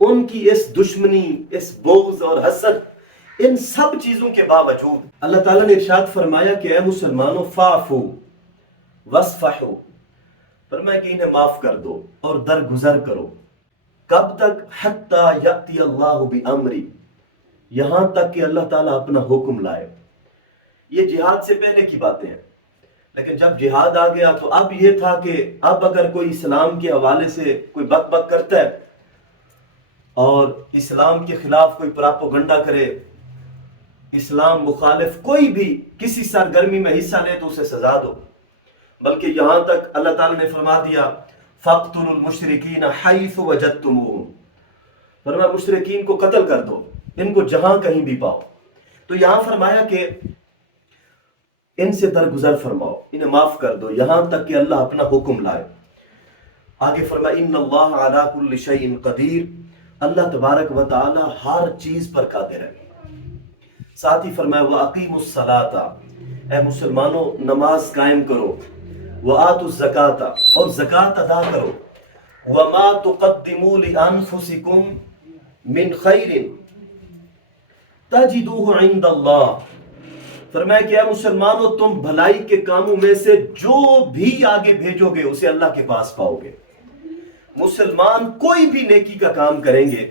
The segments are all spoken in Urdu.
ان کی اس دشمنی، اس بغض اور حسد، ان سب چیزوں کے باوجود اللہ تعالیٰ نے ارشاد فرمایا کہ اے مسلمانوں فاعفو واسفحوا، فرمایا کہ انہیں معاف کر دو اور درگزر کرو۔ کب تک؟ حتی یأتی اللہ بامری، یہاں تک کہ اللہ تعالیٰ اپنا حکم لائے۔ یہ جہاد سے پہلے کی باتیں ہیں، لیکن جب جہاد آ گیا تو اب یہ تھا کہ اب اگر کوئی اسلام کے حوالے سے کوئی بک بک کرتا ہے اور اسلام کے خلاف کوئی پراپوگنڈا کرے، اسلام مخالف کوئی بھی کسی سرگرمی میں حصہ لے تو اسے سزا دو۔ بلکہ یہاں تک اللہ تعالیٰ نے فرما دیا فَاقْتُلُوا الْمُشْرِكِينَ حَيْثُ وَجَدْتُمُوهُمْ، فرمایا مشرکین کو قتل کر دو، ان کو جہاں کہیں بھی پاؤ۔ تو یہاں فرمایا کہ ان سے درگزر فرماؤ، انہیں معاف کر دو یہاں تک کہ اللہ اپنا حکم لائے۔ آگے فرمایا ان اللہ علی کل شیء قدیر، اللہ تبارک و تعالی ہر چیز پر قادر ہے۔ ساتھ ہی فرمایا وَأَقِيمُوا الصَّلَاةَ، اے مسلمانوں نماز قائم کرو، وَآتُوا الزَّكَاةَ، اور زکوٰۃ ادا کرو، وَمَا تُقَدِّمُوا لِأَنفُسِكُم مِّن خَيْرٍ تَجِدُوهُ عِندَ اللَّهِ، فرمایا کہ اے مسلمانوں تم بھلائی کے کاموں میں سے جو بھی آگے بھیجو گے اسے اللہ کے پاس پاؤ گے۔ مسلمان کوئی بھی نیکی کا کام کریں گے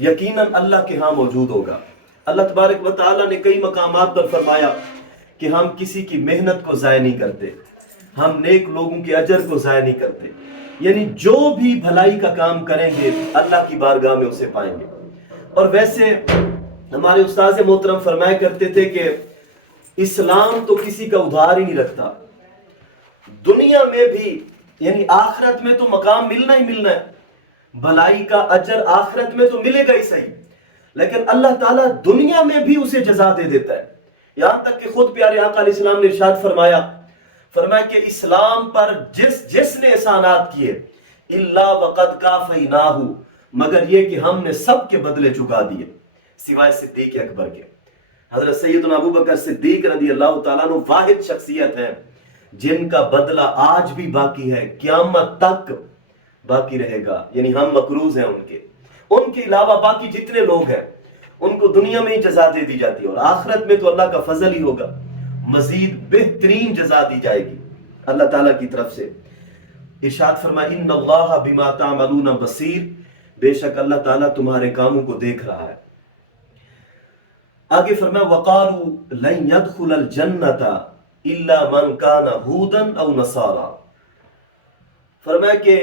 یقیناً اللہ کے ہاں موجود ہوگا۔ اللہ تبارک و تعالیٰ نے کئی مقامات پر فرمایا کہ ہم کسی کی محنت کو ضائع نہیں کرتے، ہم نیک لوگوں کے اجر کو ضائع نہیں کرتے، یعنی جو بھی بھلائی کا کام کریں گے اللہ کی بارگاہ میں اسے پائیں گے۔ اور ویسے ہمارے استاذ محترم فرمایا کرتے تھے کہ اسلام تو کسی کا ادھار ہی نہیں رکھتا، دنیا میں بھی یعنی آخرت میں تو مقام ملنا ہی ملنا ہے، بھلائی کا اجر آخرت میں تو ملے گا ہی صحیح، لیکن اللہ تعالیٰ دنیا میں بھی اسے جزا دے دیتا ہے۔ یہاں تک کہ خود پیارے آقا علیہ السلام نے ارشاد فرمایا کہ اسلام پر جس نے احسانات کیے الا وقد کافیناہ، مگر یہ کہ ہم نے سب کے بدلے چکا دیے سوائے صدیق اکبر کے۔ حضرت سیدنا ابو بکر صدیق رضی اللہ تعالیٰ عنہ واحد شخصیت ہے جن کا بدلہ آج بھی باقی ہے، قیامت تک باقی رہے گا، یعنی ہم مقروض ہیں ان کے علاوہ باقی جتنے لوگ ہیں ان کو دنیا میں ہی جزا دے دی جاتی ہے، اور آخرت میں تو اللہ کا فضل ہی ہوگا، مزید بہترین جزا دی جائے گی اللہ تعالیٰ کی طرف سے۔ ارشاد فرمایا ان اللہ بما تعملون بصیر، بے شک اللہ تعالیٰ تمہارے کاموں کو دیکھ رہا ہے۔ آگے فرمایا وقالوا لن يدخل الجنۃ الا من كان هودا او نصارا، فرمایا کہ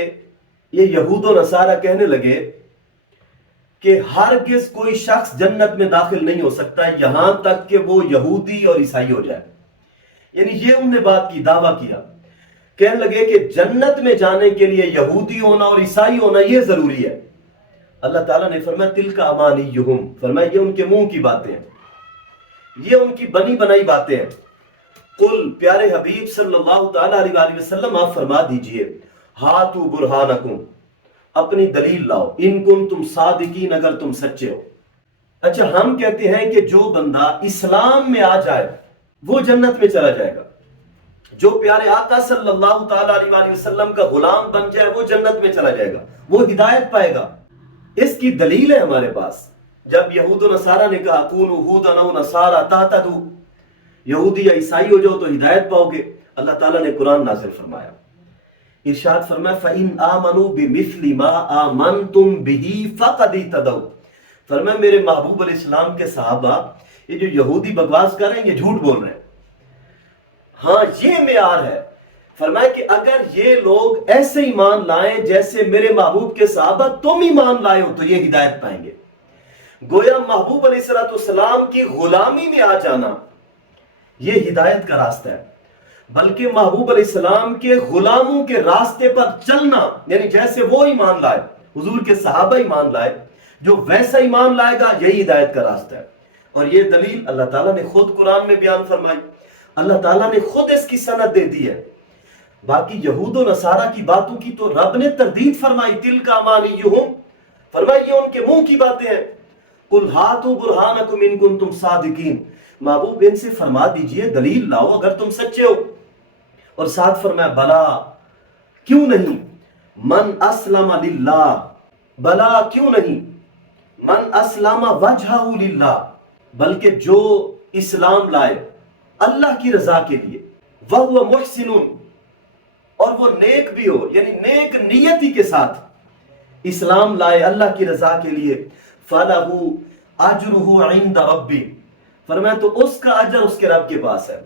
یہ یہود و نصارہ کہنے لگے کہ ہرگز کوئی شخص جنت میں داخل نہیں ہو سکتا یہاں تک کہ وہ یہودی اور عیسائی ہو جائے، یعنی یہ انہوں نے بات کی، دعویٰ کیا، کہنے لگے کہ جنت میں جانے کے لیے یہودی ہونا اور عیسائی ہونا یہ ضروری ہے۔ اللہ تعالیٰ نے فرمایا تلک امانیہم، فرمایا یہ ان کے منہ کی باتیں ہیں، یہ ان کی بنی بنائی باتیں ہیں۔ قل، پیارے حبیب صلی اللہ تعالیٰ علیہ وآلہ وسلم آپ فرما دیجئے ہاتوا برہانکم، اپنی دلیل لاؤ، ان کنتم صادقین، اگر تم سچے ہو۔ اچھا ہم کہتے ہیں کہ جو بندہ اسلام میں آ جائے وہ جنت میں چلا جائے گا، جو پیارے آقا صلی اللہ تعالیٰ علیہ وآلہ وسلم کا غلام بن جائے وہ جنت میں چلا جائے گا، وہ ہدایت پائے گا۔ اس کی دلیل ہے ہمارے پاس، جب یہود و نصارہ نے کہا کونوا ھودا او نصارا تہتدوا، یہودی یا عیسائی ہو جاؤ تو ہدایت پاؤ گے، اللہ تعالیٰ نے قرآن نازل فرمایا، ارشاد فرمایا فَإِنْ آمَنُوا بِمِثْلِ مَا آمَنْتُمْ بِهِ فَقَدْ اهْتَدَوْا، فرمایا میرے محبوب علیہ السلام کے صحابہ یہ جو یہودی بکواس کر رہے ہیں یہ جھوٹ بول رہے ہیں، ہاں یہ معیار ہے، فرمایا کہ اگر یہ لوگ ایسے ایمان لائیں جیسے میرے محبوب کے صحابہ تم ایمان لائے ہو تو یہ ہدایت پائیں گے۔ گویا محبوب علیہ السلام کی غلامی میں آ جانا یہ ہدایت کا راستہ ہے، بلکہ محبوب علیہ السلام کے غلاموں کے راستے پر چلنا، یعنی جیسے وہ ایمان لائے، حضور کے صحابہ ایمان لائے، جو ویسا ایمان لائے گا یہی ہدایت کا راستہ ہے۔ اور یہ دلیل اللہ تعالیٰ نے خود قرآن میں بیان فرمائی، اللہ تعالیٰ نے خود اس کی سند دے دی ہے۔ باقی یہود و نصارہ کی باتوں کی تو رب نے تردید فرمائی، تلک امانیہم، فرمائی یہ ان کے منہ کی باتیں ہیں۔ قل ہاتوا برہانکم ان کنتم صادقین، محبوب ان سے فرما دیجئے دلیل لاؤ اگر تم سچے ہو۔ اور ساتھ فرمایا بلا، کیوں نہیں، من اسلم للہ، بلا کیوں نہیں، من اسلم وجہہ للہ، بلکہ جو اسلام لائے اللہ کی رضا کے لیے، وہو محسن، اور وہ نیک بھی ہو، یعنی نیک نیتی کے ساتھ اسلام لائے اللہ کی رضا کے لیے، فَلَهُ أَجْرُهُ عِنْدَ رَبِّ، فرمایا تو اس کا اجر اس کے رب کے پاس ہے۔